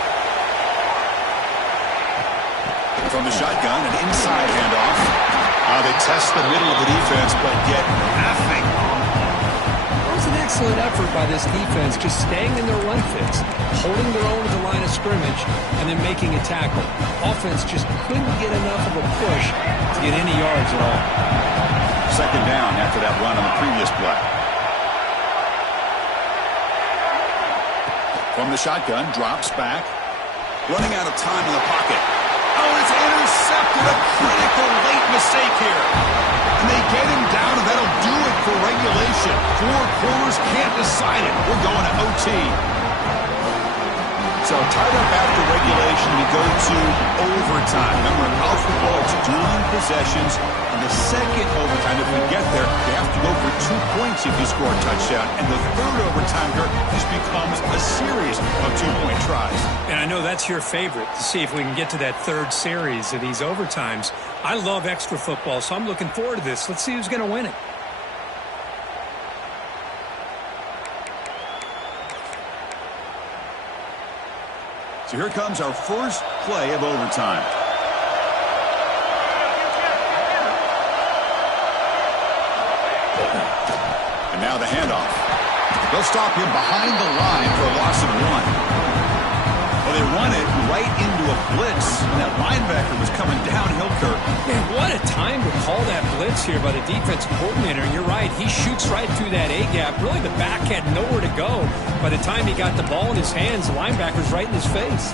From the shotgun, an inside handoff. They test the middle of the defense, but get nothing. It was an excellent effort by this defense, just staying in their run fits, holding their own at the line of scrimmage, and then making a tackle. Offense just couldn't get enough of a push to get any yards at all. Second down after that run on the previous play. From the shotgun, drops back. Running out of time in the pocket. Oh, it's intercepted. A critical late mistake here. And they get him down, and that'll do it for regulation. 4 quarters, can't decide it. We're going to OT. So tied up after regulation, we go to overtime. Remember, in college football, it's during possessions. In the second overtime, if we get there, you have to go for 2 points if you score a touchdown. And the third overtime here just becomes a series of 2-point tries. And I know that's your favorite, to see if we can get to that third series of these overtimes. I love extra football, so I'm looking forward to this. Let's see who's going to win it. So here comes our first play of overtime. And now the handoff. They'll stop him behind the line for a loss of 1. Well, they run it right into a blitz, and that linebacker was coming downhill, Kirk. Man, what a time to call that blitz here by the defensive coordinator. And you're right, he shoots right through that A-gap. Really, the back had nowhere to go. By the time he got the ball in his hands, the linebacker's right in his face.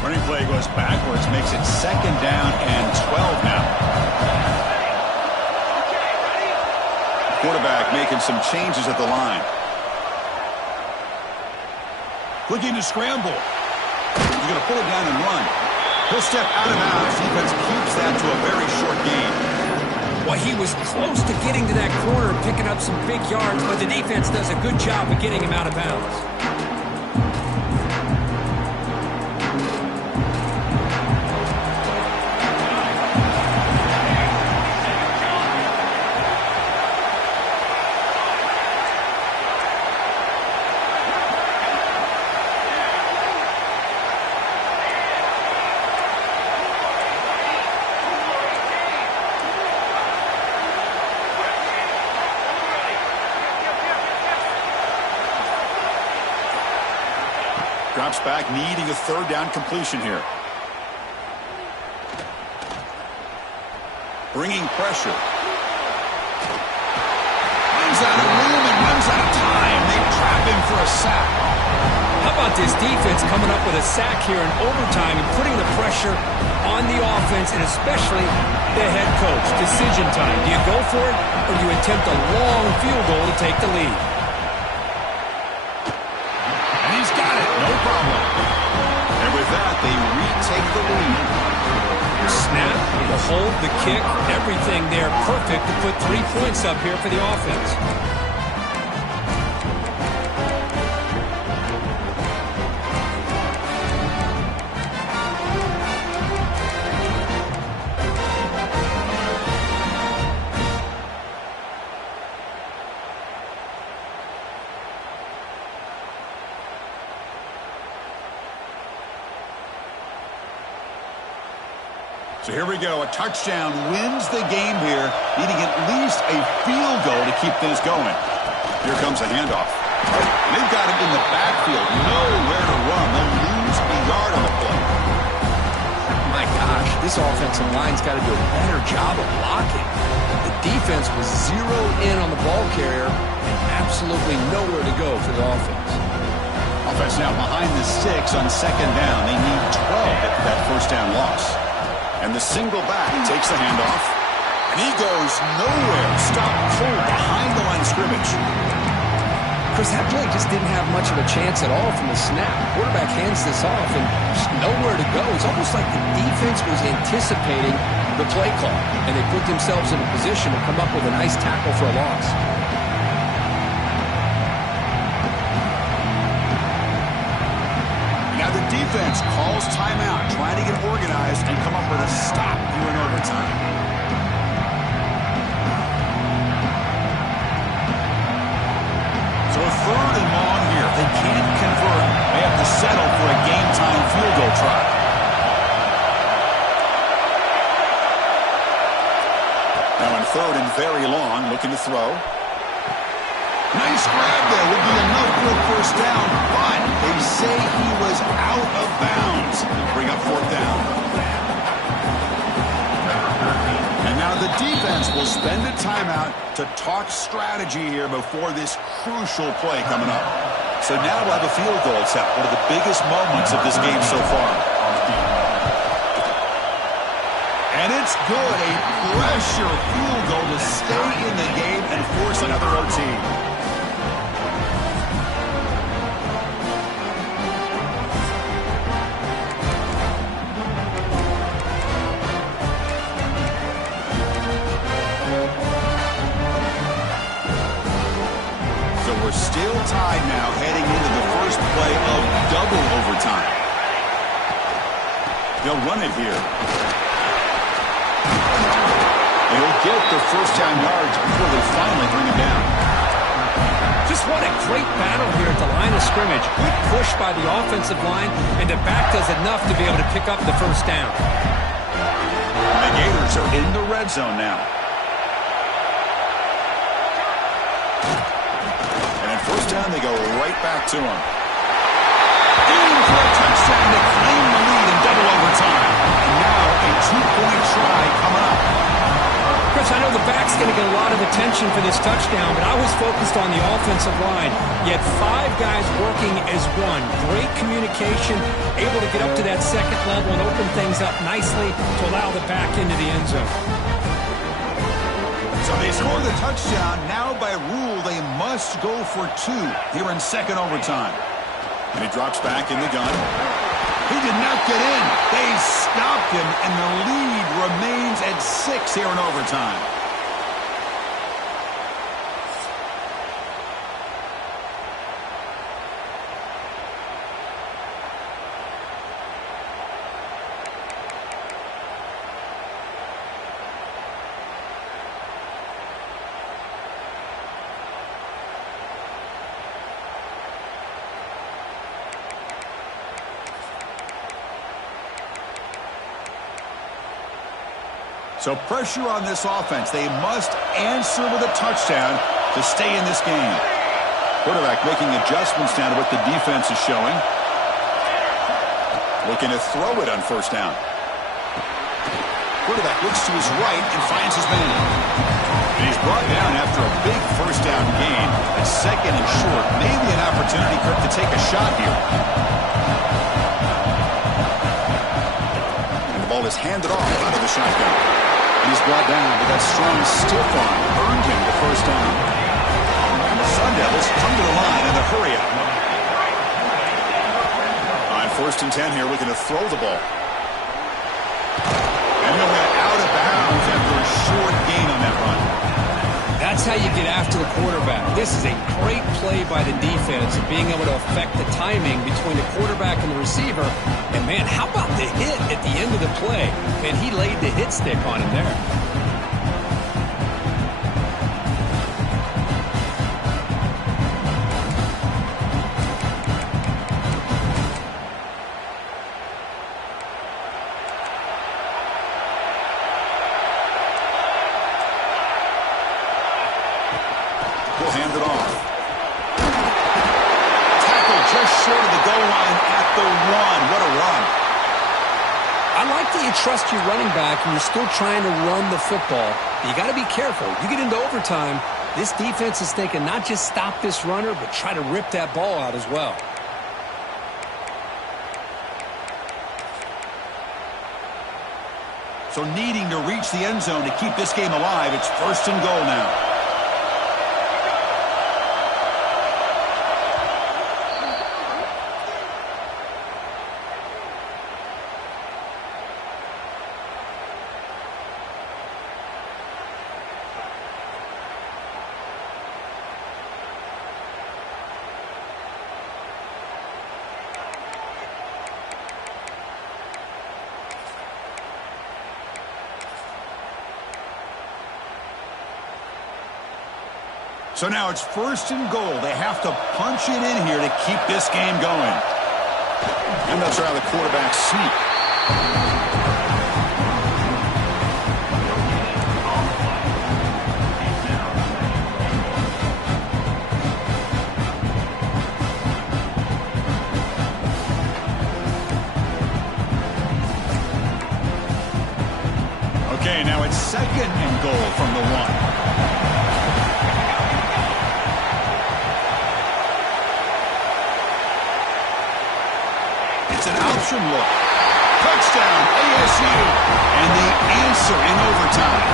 Running play goes backwards, makes it second down and 12 now. Quarterback making some changes at the line. Looking to scramble. He's going to pull it down and run. He'll step out of bounds. Defense keeps that to a very short gain. Well, he was close to getting to that corner and picking up some big yards, but the defense does a good job of getting him out of bounds. Drops back, needing a third down completion here. Bringing pressure. Runs out of room and runs out of time. They trap him for a sack. How about this defense coming up with a sack here in overtime and putting the pressure on the offense and especially the head coach? Decision time. Do you go for it or do you attempt a long field goal to take the lead? No problem. And with that, they retake the lead. The snap, the hold, the kick, everything there perfect to put 3 points up here for the offense. So here we go. A touchdown wins the game here, needing at least a field goal to keep things going. Here comes a handoff. They've got him in the backfield. Nowhere to run. They'll lose a yard on the play. My gosh, this offensive line's got to do a better job of blocking. The defense was zeroed in on the ball carrier and absolutely nowhere to go for the offense. Offense now behind the 6 on second down. They need 12 after that first down loss. And the single back takes the handoff. And he goes nowhere. Stopped cold behind the line of scrimmage. Chris, that play just didn't have much of a chance at all from the snap. Quarterback hands this off and just nowhere to go. It's almost like the defense was anticipating the play call. And they put themselves in a position to come up with a nice tackle for a loss. Defense calls timeout, trying to get organized and come up with a stop here in overtime. So a third and long here. They can't convert. They have to settle for a game-time field goal try. third and very long, looking to throw. Nice grab there. Would be enough for a first down, but they say he was out of bounds. Bring up fourth down. And now the defense will spend a timeout to talk strategy here before this crucial play coming up. So now we'll have a field goal attempt, one of the biggest moments of this game so far. And it's good. A pressure field goal to stay in the game and force another OT. So we're still tied now heading into the first play of double overtime. They'll run it here. He'll get the first down yards before they finally bring him down. Just what a great battle here at the line of scrimmage. Good push by the offensive line, and the back does enough to be able to pick up the first down. The Gators are in the red zone now. And at first down, they go right back to him. In for a touchdown to claim the lead in double overtime. And now a two-point try coming up. Chris, I know the back's going to get a lot of attention for this touchdown, but I was focused on the offensive line. You had 5 guys working as one. Great communication, able to get up to that second level and open things up nicely to allow the back into the end zone. So they score the touchdown. Now by rule, they must go for 2 here in second overtime. And he drops back in the gun. He did not get in. They stopped him, and the lead remains at 6 here in overtime. So pressure on this offense. They must answer with a touchdown to stay in this game. Quarterback making adjustments now to what the defense is showing. Looking to throw it on first down. Quarterback looks to his right and finds his man. And he's brought down after a big first down gain. A second and short. Maybe an opportunity for him to take a shot here. And the ball is handed off out of the shotgun. And he's brought down, but that strong stiff arm earned him the first down. Sun Devils come to the line in the hurry-up. On first and 10 here, looking to throw the ball. And he'll get out of bounds after a short gain on that run. That's how you get after the quarterback. This is a great play by the defense of being able to affect the timing between the quarterback and the receiver. And, man, how about the hit at the end of the play? Man, he laid the hit stick on him there. He'll hand it off. Tackle just short of the goal line at the 1. What a run. I like that you trust your running back and you're still trying to run the football. You got to be careful. You get into overtime, this defense is thinking not just stop this runner, but try to rip that ball out as well. So needing to reach the end zone to keep this game alive, it's first and goal now. So now it's first and goal. They have to punch it in here to keep this game going. And they'll try the quarterback sneak. Okay, now it's 2nd and goal from the 1. It's an option look. Touchdown, ASU. And the answer in overtime.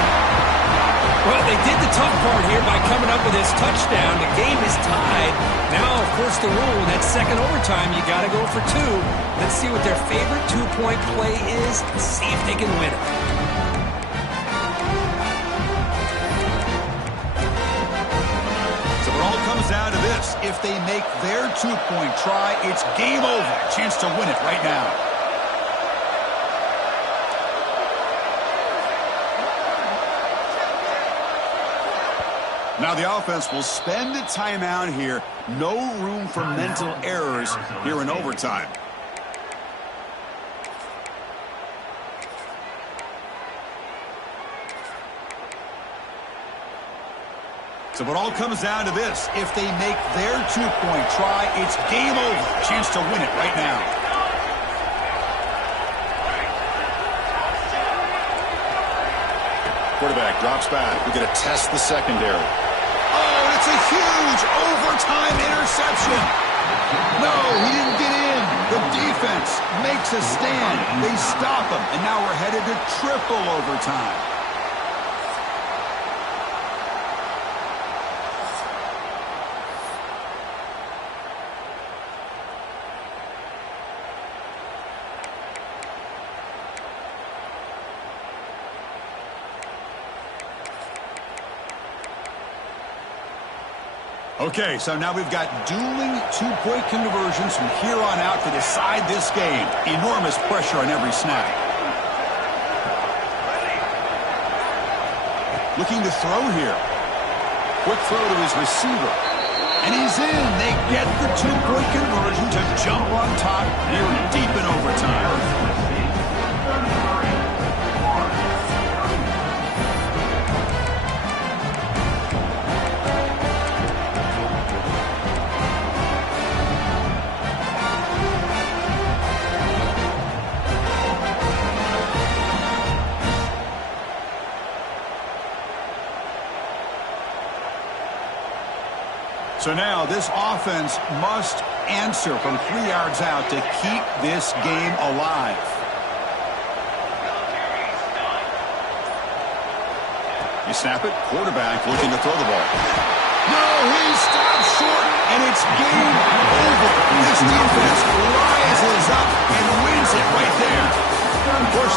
Well, they did the tough part here by coming up with this touchdown. The game is tied. Now, of course, the rule, that second overtime, you got to go for 2. Let's see what their favorite 2-point play is and see if they can win it. So it all comes down to this. If they make their 2-point try, it's game over. Chance to win it right now. Now the offense will spend the timeout here. No room for mental errors here in overtime. So it all comes down to this. If they make their 2-point try, it's game over. Chance to win it right now. Quarterback drops back. We're going to test the secondary. Oh, and it's a huge overtime interception. No, he didn't get in. The defense makes a stand. They stop him, and now we're headed to triple overtime. Okay, so now we've got dueling 2-point conversions from here on out to decide this game. Enormous pressure on every snap. Looking to throw here. Quick throw to his receiver. And he's in. They get the 2-point conversion to jump on top here deep in overtime. So now this offense must answer from 3 yards out to keep this game alive. You snap it, quarterback looking to throw the ball. No, he stops short, and it's game over. This defense rises up and wins it right there. Of course,